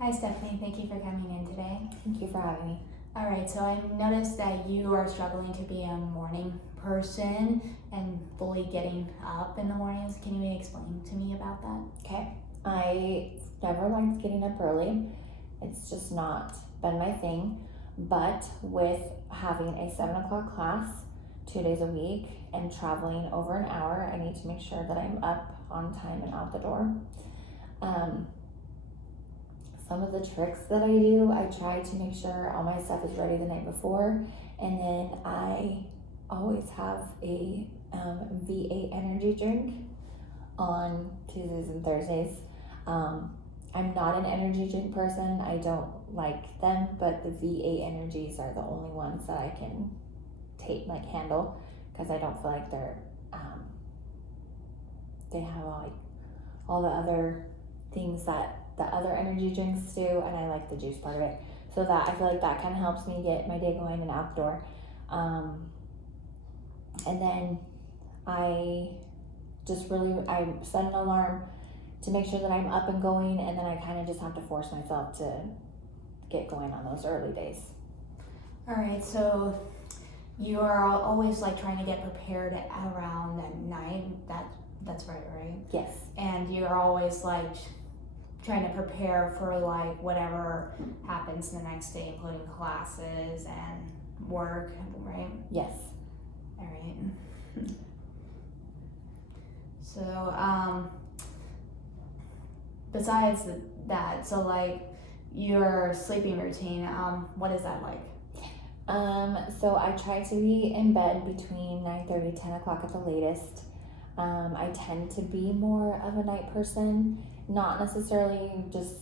Hi Stephanie, thank you for coming in today. Thank you for having me. All right, so I noticed that you are struggling to be a morning person and fully getting up in the mornings. Can you explain to me about that? Okay. I never liked getting up early. It's just not been my thing. But with having a 7 o'clock class 2 days a week and traveling over an hour, I need to make sure that I'm up on time and out the door. Some of the tricks that I do, I try to make sure all my stuff is ready the night before, and then I always have a V8 energy drink on Tuesdays and Thursdays. I'm not an energy drink person. I don't like them, but the V8 energies are the only ones that I can handle, because I don't feel like they have all the other things that the other energy drinks do, and I like the juice part of it. So that I feel like that kind of helps me get my day going and out the door. And then I set an alarm to make sure that I'm up and going, and then I kind of just have to force myself to get going on those early days. All right, so you are always like trying to get prepared around at night. That's right? Yes. And you're always like trying to prepare for like whatever happens the next day, including classes and work, right? Yes. All right. So, besides that, so like your sleeping routine, what is that like? So I try to be in bed between 9:30, 10 o'clock at the latest. I tend to be more of a night person, not necessarily just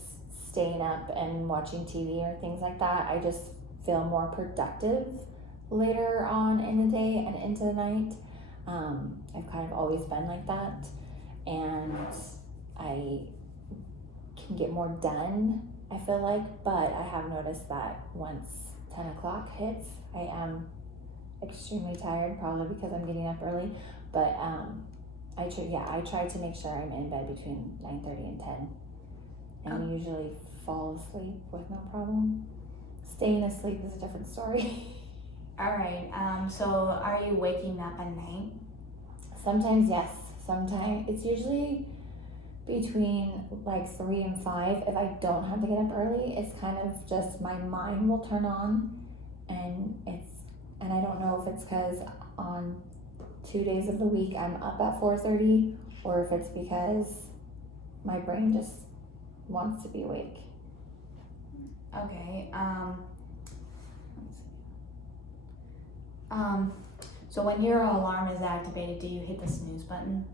staying up and watching TV or things like that. I just feel more productive later on in the day and into the night. I've kind of always been like that, and I can get more done, I feel like, but I have noticed that once 10 o'clock hits, I am extremely tired, probably because I'm getting up early, but I try to make sure I'm in bed between 9:30 and 10, and usually fall asleep with no problem. Staying asleep is a different story. All right, so are you waking up at night? Sometimes yes, sometimes it's usually between like 3 and 5. If I don't have to get up early, it's kind of just my mind will turn on, and I don't know if it's because on 2 days of the week I'm up at 4:30, or if it's because my brain just wants to be awake. Okay, so when your alarm is activated, do you hit the snooze button?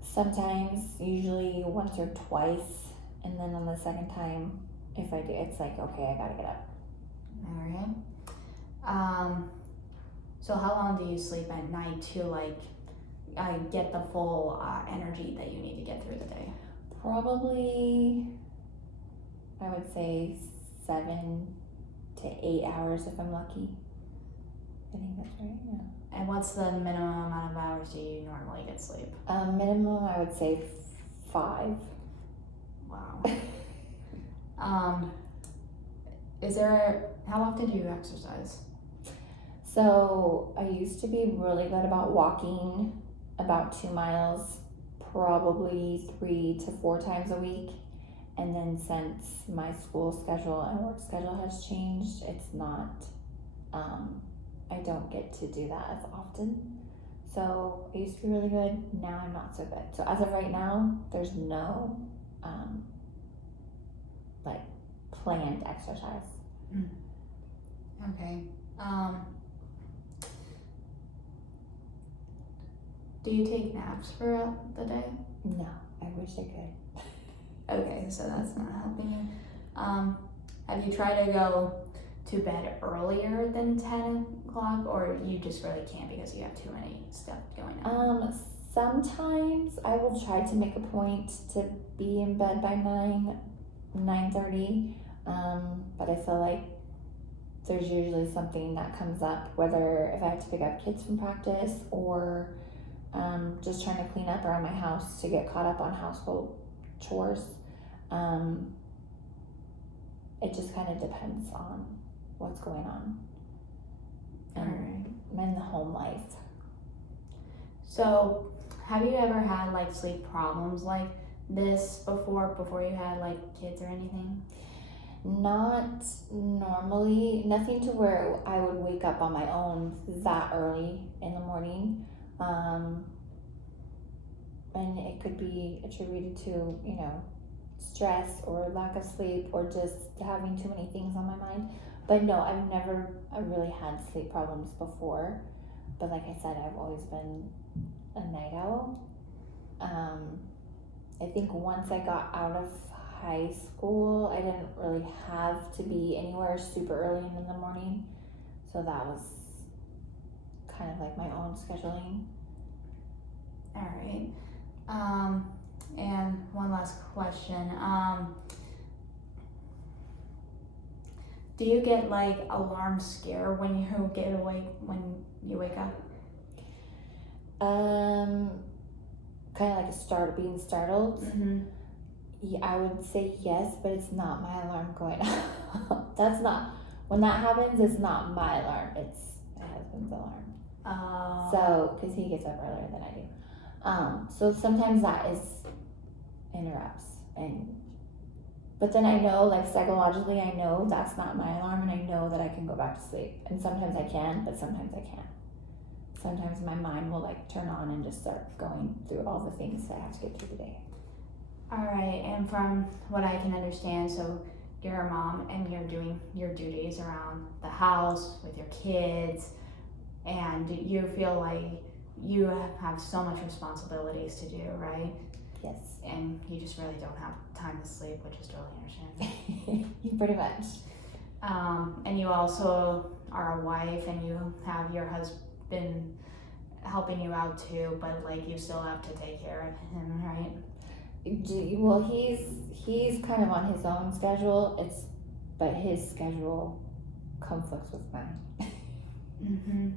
Sometimes, usually once or twice, and then on the second time, if I do, it's like, okay, I gotta get up. All right. So how long do you sleep at night to like get the full energy that you need to get through the day? Probably, I would say 7 to 8 hours if I'm lucky. I think that's right, yeah. And what's the minimum amount of hours do you normally get sleep? Minimum, I would say 5. Wow. How often do you exercise? So I used to be really good about walking about 2 miles, probably 3 to 4 times a week. And then since my school schedule and work schedule has changed, it's not, I don't get to do that as often. So I used to be really good, now I'm not so good. So as of right now, there's no like planned exercise. Okay. Do you take naps throughout the day? No, I wish I could. Okay, so that's not helping you. Have you tried to go to bed earlier than 10 o'clock, or you just really can't because you have too many stuff going on? Sometimes I will try to make a point to be in bed by 9:30, but I feel like there's usually something that comes up, whether if I have to pick up kids from practice or just trying to clean up around my house to get caught up on household chores. it just kind of depends on what's going on Alright. and the home life. So, have you ever had like sleep problems like this before you had like kids or anything? Not normally, nothing to where I would wake up on my own that early in the morning. And it could be attributed to, stress or lack of sleep or just having too many things on my mind. But no, I really had sleep problems before. But like I said, I've always been a night owl. I think once I got out of high school, I didn't really have to be anywhere super early in the morning. So that was kind of like my own scheduling. Alright. And one last question. Do you get like alarm scare when you get awake when you wake up? Kind of like being startled. Mm-hmm. Yeah, I would say yes, but it's not my alarm going off. That's not, when that happens, it's not my alarm, it's my husband's alarm. So, because he gets up earlier than I do. So sometimes that interrupts, but then I know, like psychologically, I know that's not my alarm, and I know that I can go back to sleep. And sometimes I can, but sometimes I can't. Sometimes my mind will like turn on and just start going through all the things that I have to get through the day. Alright, and from what I can understand, so you're a mom and you're doing your duties around the house with your kids, and you feel like you have so much responsibilities to do, right? Yes. And you just really don't have time to sleep, which is totally understandable. Pretty much. And you also are a wife and you have your husband helping you out too, but like you still have to take care of him, right? Well, he's kind of on his own schedule. But his schedule conflicts with mine. Mm-hmm.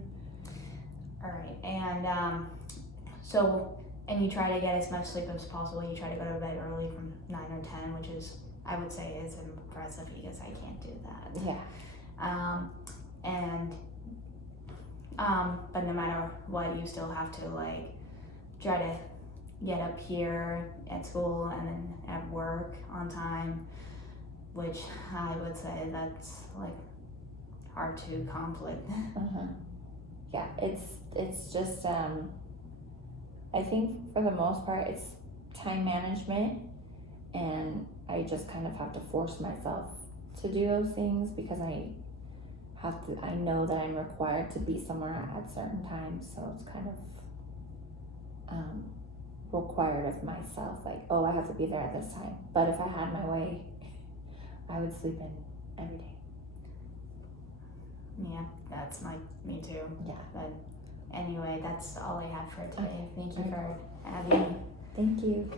Alright, and and you try to get as much sleep as possible. You try to go to bed early from 9 or 10, which is, I would say, is impressive because I can't do that. Yeah. But no matter what, you still have to like try to get up here at school and then at work on time, which I would say that's like hard to conflict. Yeah, it's just I think for the most part it's time management, and I just kind of have to force myself to do those things because I know that I'm required to be somewhere at certain times, so it's kind of required of myself, like, oh, I have to be there at this time. But if I had my way, I would sleep in every day. Yeah, that's like me too. Yeah. But anyway, that's all I have for today. Okay. Thank you for having me. Thank you.